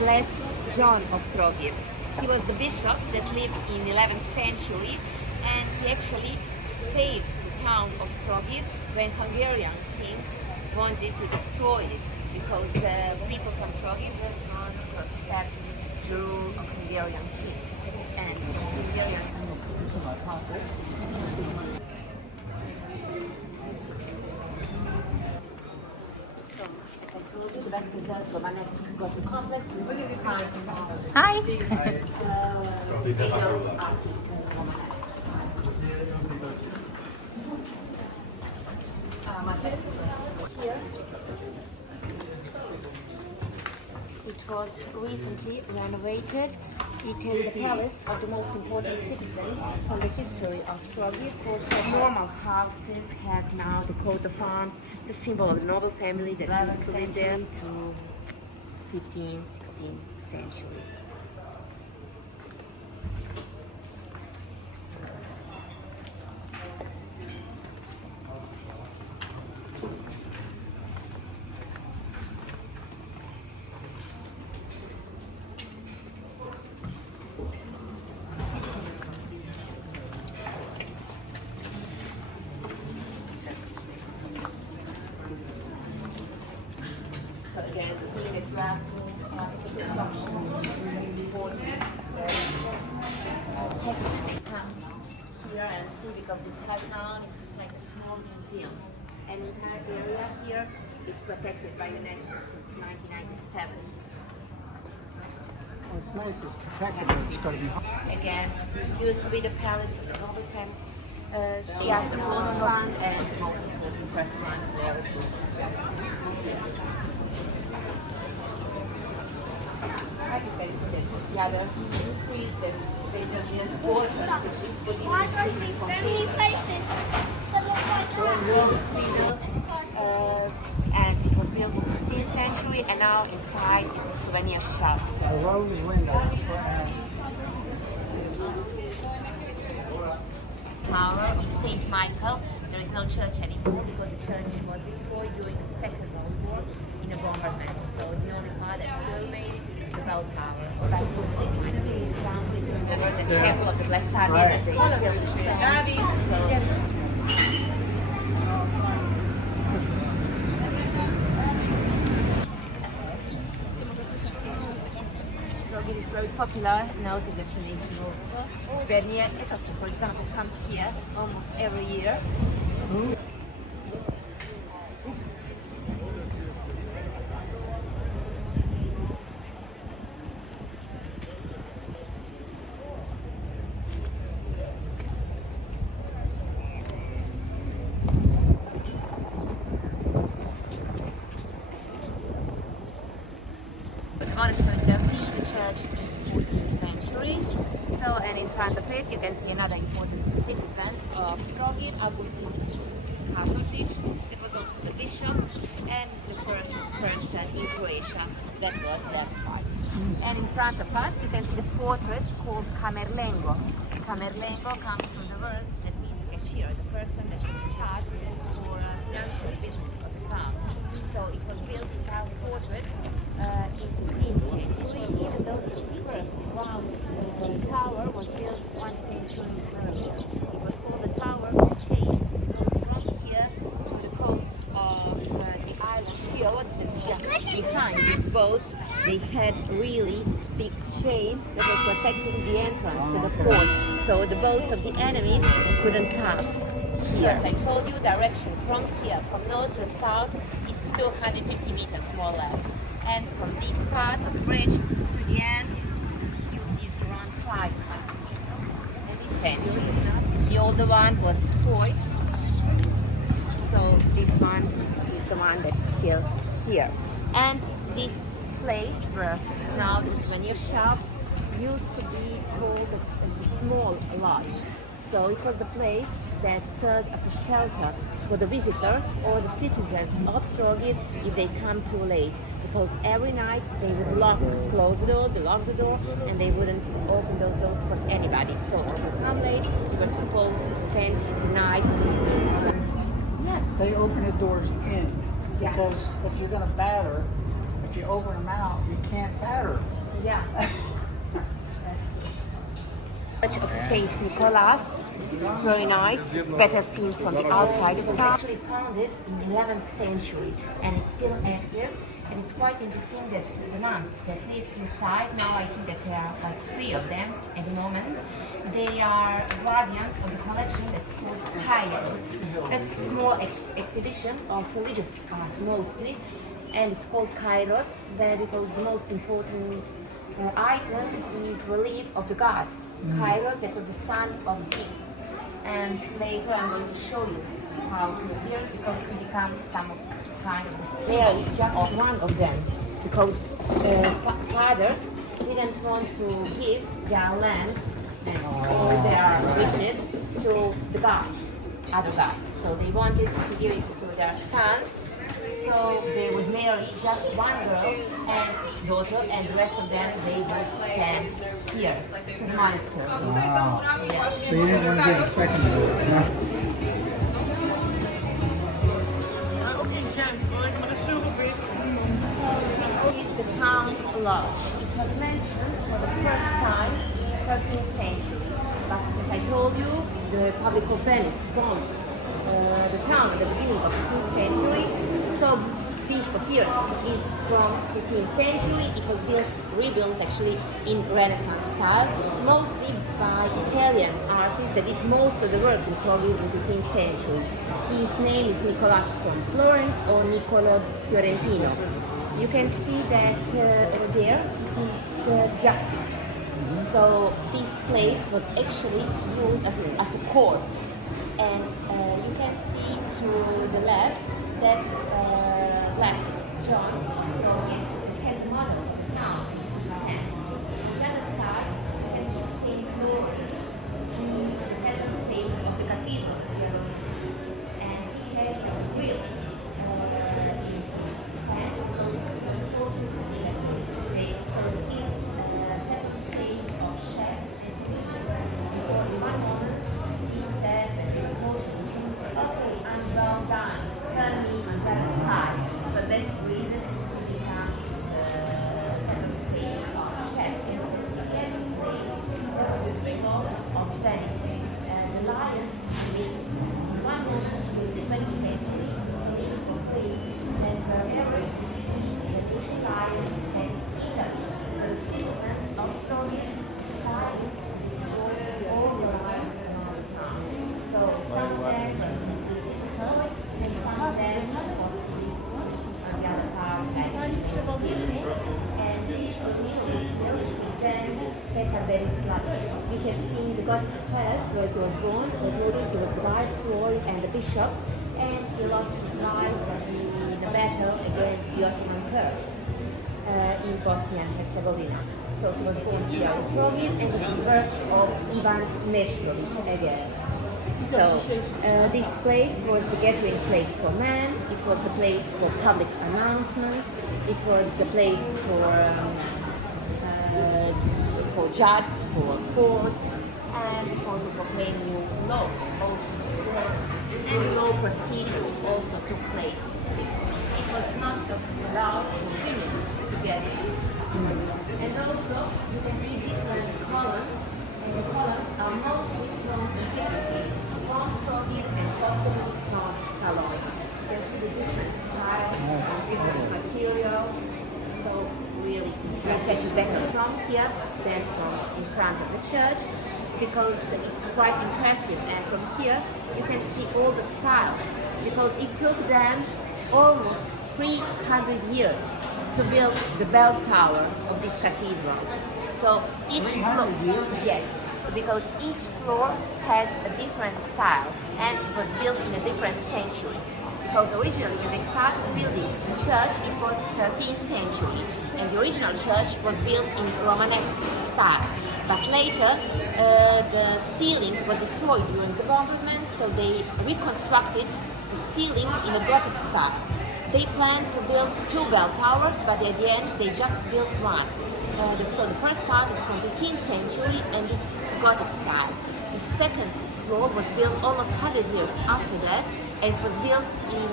Blessed John of Trogir. He was the bishop that lived in 11th century, and he actually saved the town of Trogir when Hungarian king wanted to destroy it, because people from Trogir were not accepting the rule of Hungarian king, and Hungarian the best preserved Romanesque Gothic complex. This is part of Hi. videos of Romanesque. Here, it was recently renovated. It is the palace of the most important citizen from the history of Trogir. Normal houses have now the coat of arms, the symbol of the noble family that used to live there to 15th, 16th century. So again, seeing the grass construction is important. Come here and see, because it has now, it's like a small museum. An entire area here is protected by UNESCO since 1997. Well, it's nice, it's protected, but it's got to be hot. Again, it used to be the palace of the noble family. Yes, the waterfront and the most important restaurants there. The other trees, they just need water. Why do I see so many places that look like that? And it was built in 16th century, and now inside is a souvenir shop. So. A rolling window. Tower of Saint Michael. There is no church anymore because the church was destroyed during the Second World War in a bombardment. So the only part that still remains is the bell tower. That's what they might have been found. Remember the chapel of the Blessed Army that they killed the Trogir is very popular nautic destination also. Bernier, for example, comes here almost every year. The monastery is there, the church in the 14th century. So, and in front of it, you can see another important citizen of Trogir, Augustin Kamerlengo. It was also the bishop and the first person in Croatia that was beatified. And in front of us, you can see the fortress called Kamerlengo. Kamerlengo comes from the word that means cashier, the person that is in charge for financial business of the town. So it was built in our fortress in the 15th century, even though the first round tower was built 1 century earlier. It was called the Tower of Chain, because from here to the coast of the island Chios, just behind these boats, they had really big chain that was protecting the entrance to the port, so the boats of the enemies couldn't pass. Here, as I told you, direction from here, from north to south, is 250 meters more or less. And from this part of the bridge to the end, it is around 500 meters. And this century, the older one was destroyed, so this one is the one that is still here. And this place where now the souvenir shop used to be called a small lodge. So it was the place that served as a shelter for the visitors or the citizens of Trogir if they come too late. Because every night they would close the door, they lock the door, and they wouldn't open those doors for anybody. So if you come late, you were supposed to spend the night in. They open the doors in, because if you're going to batter, if you open them out, you can't batter. Yeah. Church of Saint Nicholas. It's very nice. It's better seen from the outside. It was actually founded in 11th century and it's still active. And it's quite interesting that the nuns that live inside, now I think that there are like 3 of them at the moment, they are guardians of the collection that's called Kairos. That's a small exhibition of religious art mostly, and it's called Kairos because the most important item is relief of the god Kairos, that was the son of Zeus. And later I'm going to show you how he appeared because he becomes some kind of the there is just one of them because fathers didn't want to give their land and all their riches to the guys, other guys. So they wanted to give it to their sons. So they would marry just one girl and daughter, and the rest of them they would send here to the monastery. Wow. Yes. So you didn't want to get a second one. This is the town lodge. It was mentioned for the first time in 13th century. But as I told you, the Republic of Venice bombed the town at the beginning of 15th century. So this appearance is from 15th century. It was rebuilt actually in Renaissance style, mostly by Italian artists that did most of the work in Trogir in 15th century. His name is Nicolas from Florence or Niccolo Fiorentino. You can see that there it is justice. So this place was actually used as a court. And you can see to the left that's Blessed John has a model now in his hands. On the other side, you can see Saint Lorenz. He is the patron saint of the cathedral here. And he has a drill in his hands. So unfortunately, so he's patron saint of chefs and food. Because in one moment he said that the devotion, okay, I'm well done. Turn me on that side. So that's the reason he becomes patron saint of chefs. And also every place the symbol of Venice. The lion means one moment in the 20th century is for place, and wherever you see the bush lion has eaten. So the citizens of Trogir decided to destroy all the lions in our town. So some of them did so, and some of them possibly on the other side and this represents we have seen the Gothic palace where he was born. So he was the viceroy and the bishop, and he lost his life in the battle against the Ottoman Turks in Bosnia and Herzegovina. So he was born here in Trogir, and this is verse of Ivan Meštrović again. So this place was the gathering place for men. It was the place for public announcements. It was the place for judges, for court, and for to proclaim new laws. And law procedures also took place. It was not allowed for women to get in. And also, you can see different columns, and the columns are mostly from antiquity, from Trogir and possibly from Salon. You can see the different styles, different material. So really, you can catch it better from here than from in front of the church because it's quite impressive. And from here, you can see all the styles because it took them almost 300 years to build the bell tower of this cathedral. So each floor, yes, because each floor has a different style and it was built in a different century. Because originally when they started building the church, it was 13th century, and the original church was built in Romanesque style. But later, the ceiling was destroyed during the bombardment, so they reconstructed the ceiling in a Gothic style. They planned to build 2 bell towers, but at the end they just built one. So the first part is from 15th century and it's Gothic style. The second floor was built almost 100 years after that, and it was built in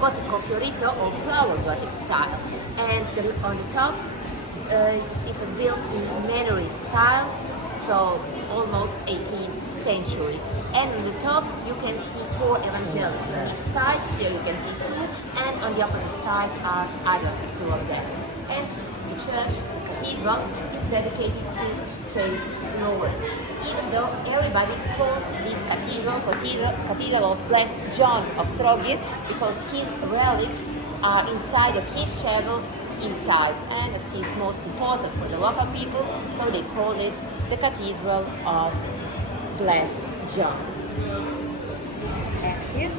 Gotico Fiorito or flower Gothic style. And on the top, it was built in Mannerist style, so almost 18th century. And on the top, you can see 4 evangelists on each side. Here you can see 2, and on the opposite side are other 2 of them. And the church, the cathedral, is dedicated to Saint Lawrence. Even though everybody calls this cathedral of Blessed John of Trogir, because his relics are inside of his chapel inside, and as he's most important for the local people, so they call it the Cathedral of Blessed John. And here,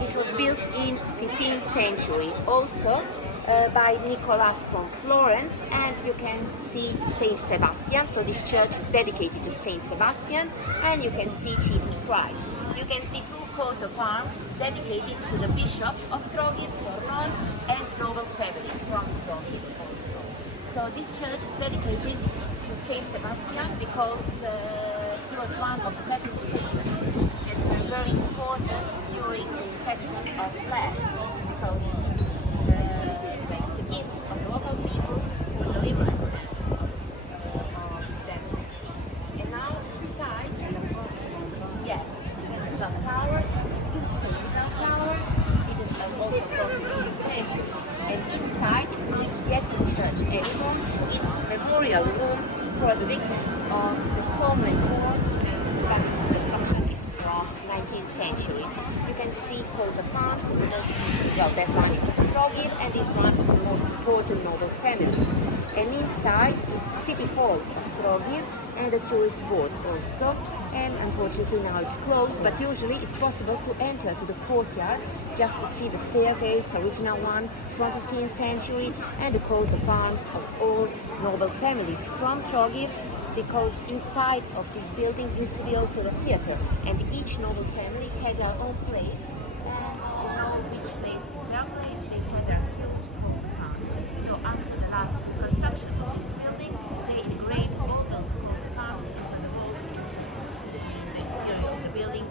it was built in 15th century, also by Nicholas from Florence, and you can see Saint Sebastian. So this church is dedicated to Saint Sebastian, and you can see Jesus Christ. You can see 2 coat of arms dedicated to the Bishop of Trogir, Tornon, and noble family from Trogir also. So this church is dedicated to Saint Sebastian because he was one of the Catholic saints that were very important during the infection of plague, because the gift of the local people for deliverance of that disease. And now inside, yes, that's the clock tower, the tower. It is also from the 15th century. And inside is not yet the church anymore. It's memorial room for the victims of the Kamerlengo, but the function is from 19th century. You can see coat of arms, well, that one is Trogir, and this one of the most important noble families. And inside is the city hall of Trogir and the tourist board also. And unfortunately now it's closed, but usually it's possible to enter to the courtyard just to see the staircase, original one from 15th century, and the coat of arms of all noble families from Trogir, because inside of this building used to be also the theater, and each noble family had their own place, and to know which place is their place, they had their huge coat of arms. So after the last construction of this building, they engraved all those coat of arms on the walls in the interior of the building.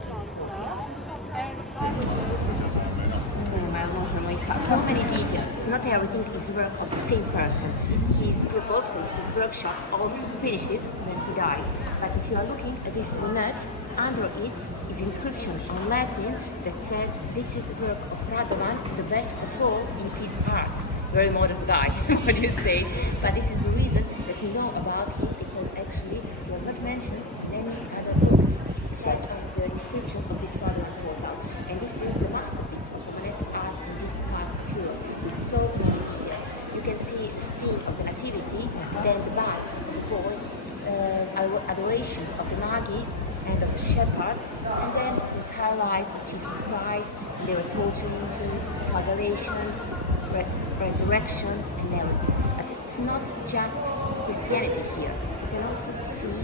So many details. Not everything is work of the same person. His pupils from his workshop also finished it when he died. But if you are looking at this nut, under it is inscription on Latin that says, "This is the work of Radovan, the best of all in his art." Very modest guy, what do you say? But this is the reason that you know about him, because actually he was not mentioned in any other book. He said on the inscription of this Radovan portal. And this is the masterpiece of Romanesque art in this part of Europe, with so many details. You can see the scene of the Nativity, then the bath for adoration of the Magi and of the shepherds, and then the entire life of Jesus Christ. They were torturing him, flagellation, resurrection, and everything. But it's not just Christianity here. You can also see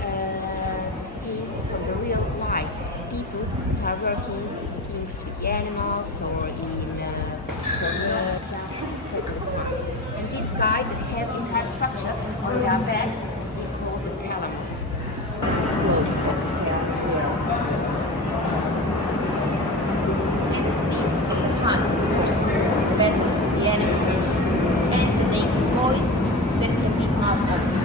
the scenes from the real life. People that are working in things with the animals or in and this guy that have infrastructure on their back with all the elements. And the scenes from the hunt, the battles with the animals, and the naked boys that can be part of the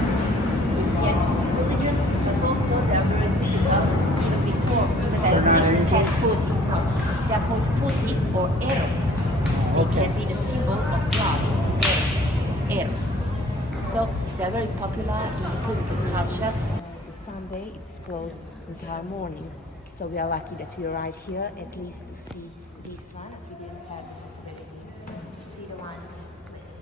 Christian religion, but also they are very difficult even before the religion had putti. They are called putti or eros. They can be the symbol of love, eros. So they are very popular in the political culture. The Sunday it's closed entire morning. So we are lucky that we arrived here at least to see these ones. We didn't have the possibility to see the one that's closed.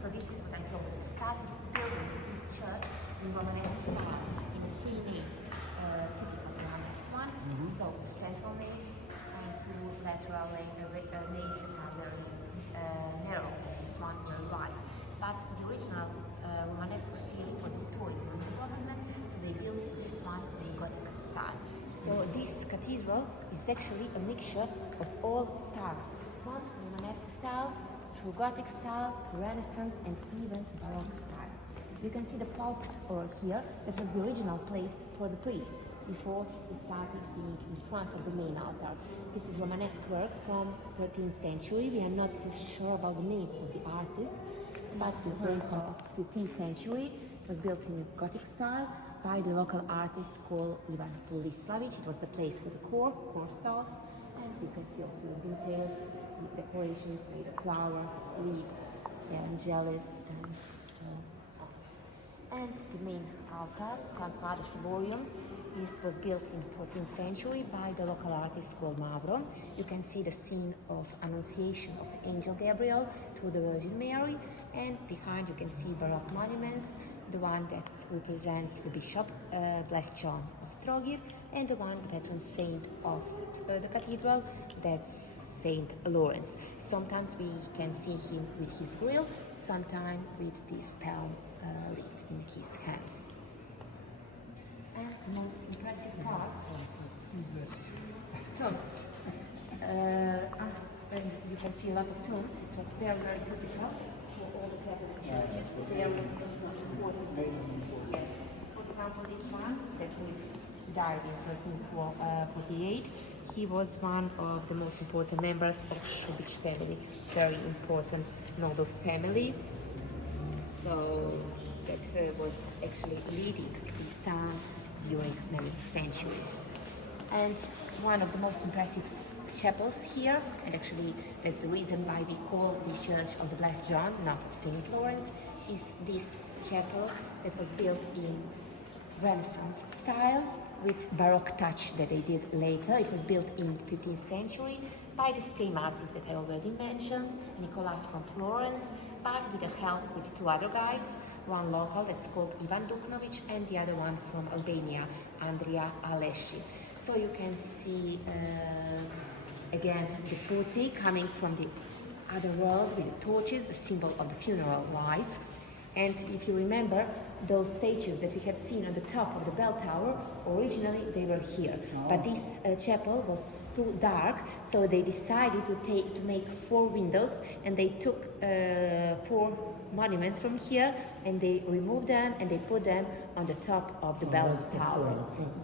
So this is what I told you. We started building this church in Romanesque style, in a 3 nave, typical Romanesque one. So the central nave and 2 lateral naves that are very narrow. This one very wide. But the original Romanesque ceiling was destroyed during the bombardment, so they built this one in Gothic style. So this cathedral is actually a mixture of all styles, from Romanesque style to Gothic style, to Renaissance, and even Baroque style. You can see the pulpit over here. That was the original place for the priest. before it started being in front of the main altar. This is Romanesque work from 13th century. We are not sure about the name of the artist, but the work of 15th century. It was built in Gothic style by the local artist called Ivan Pulislavic. It was the place for the core stalls, and you can see also the details, the decorations made of flowers, leaves, and jellies, and so on. And the main altar, Cantada Ciborium, was built in 14th century by the local artist called Mavro. You can see the scene of Annunciation of Angel Gabriel to the Virgin Mary, and behind you can see Baroque monuments, the one that represents the Bishop, Blessed John of Trogir, and the one, the patron saint of the cathedral, that's Saint Lawrence. Sometimes we can see him with his grill, sometimes with this palm leaf in his hands. And the most impressive part, tombs. And you can see a lot of tombs. It was very, very typical for all the Catholic churches. Very important. Yes. For example, this one that died in 1348. He was one of the most important members of Šubić family, very important noble family. So that was actually leading this town during many centuries. And one of the most impressive chapels here, and actually that's the reason why we call the Church of the Blessed John, not Saint Lawrence, is this chapel that was built in Renaissance style with Baroque touch that they did later. It was built in 15th century by the same artist that I already mentioned, Nicolas from Florence, but with the help with two other guys, one local that's called Ivan Duknovic, and the other one from Albania, Andrea Aleshi. So you can see again the putti coming from the other world with the torches, the symbol of the funeral life. And if you remember, those statues that we have seen on the top of the bell tower, originally they were here. But this chapel was too dark, so they decided to make 4 windows, and they took 4 monuments from here, and they removed them and they put them on the top of the bell tower.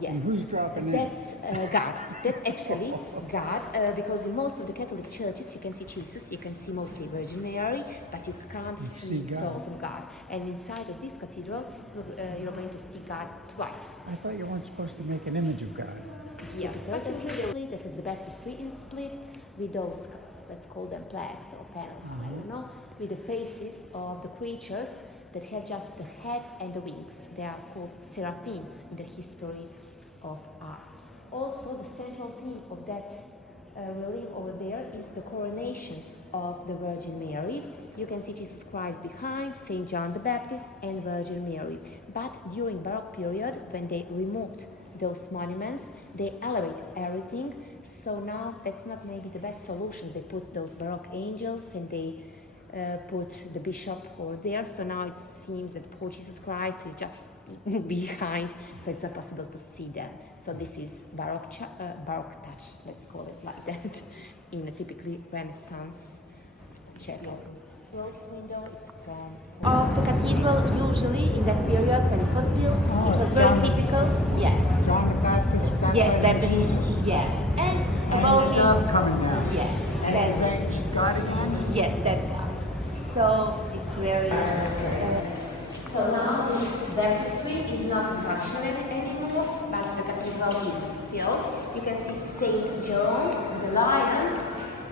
Yes. And who's dropping That's God. That's actually God, because in most of the Catholic churches you can see Jesus, you can see mostly Virgin Mary, but you can't see so often God. And inside of this cathedral, you're going to see God twice. I thought you weren't supposed to make an image of God. Yes, but that is the baptistry in split with those, let's call them plaques or panels, I don't know, with the faces of the creatures that have just the head and the wings. They are called seraphims in the history of art. Also, the central theme of that relief over there is the coronation of the Virgin Mary. You can see Jesus Christ behind, Saint John the Baptist and Virgin Mary. But during Baroque period, when they removed those monuments, they elevate everything. So now that's not maybe the best solution. They put those Baroque angels and they put the bishop over there. So now it seems that poor Jesus Christ is just behind, so it's not possible to see them. So this is Baroque touch, let's call it like that, in a typically Renaissance chapel. Of the cathedral, usually in that period when it was built, it was very typical. Yes. John the Baptist. Yes, Baptist. Yes, and the dove coming down. Yes, And that's is that God again? yes, that's God. So it's very. So now this baptistry is not in function anymore, but the cathedral is still. You can see Saint John, the lion,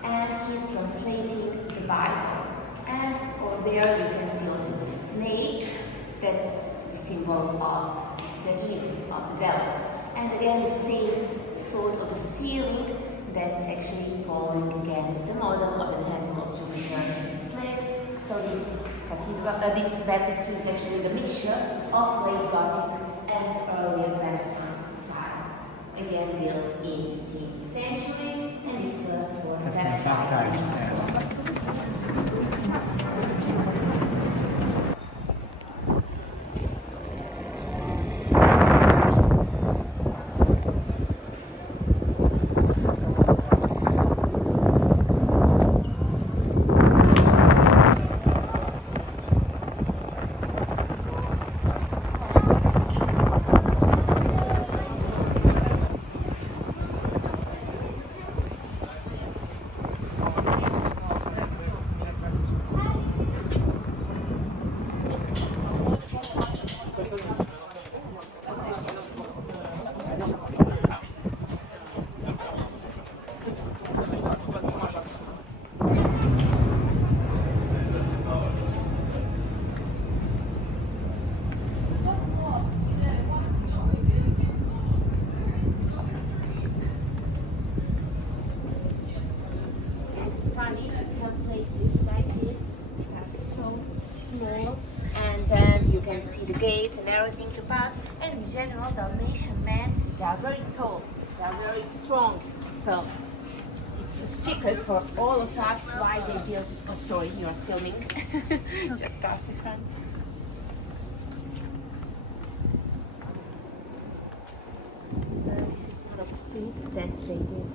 and he's translating the Bible. And over there you can see also the snake, that's the symbol of the evil, of the devil. And again the same sort of the ceiling that's actually following again the model of the temple of Jupiter split. So this cathedral, this baptistry is actually the mixture of late Gothic and earlier Renaissance style. Again built in 15th century, and is for the baptizing. it's funny to come places like this that are so small, and then you can see the gates and everything to pass. And in general, Dalmatian men, they are very tall, they are very strong. So it's a secret for all of us why they built. Oh, sorry, you are filming. Just pass in front. This is one of the streets that they did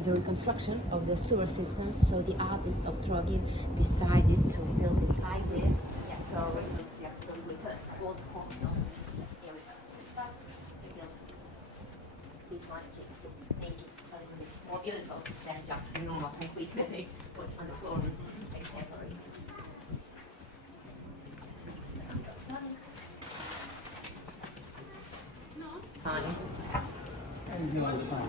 the reconstruction of the sewer system. So the artists of Trogir decided to build it like this. Yeah, so we have to return old homes. So here we go. But we built this one just to make it a little bit more beautiful than just normal concrete that they put on the floor like temporary. Fine. You know, it's fine.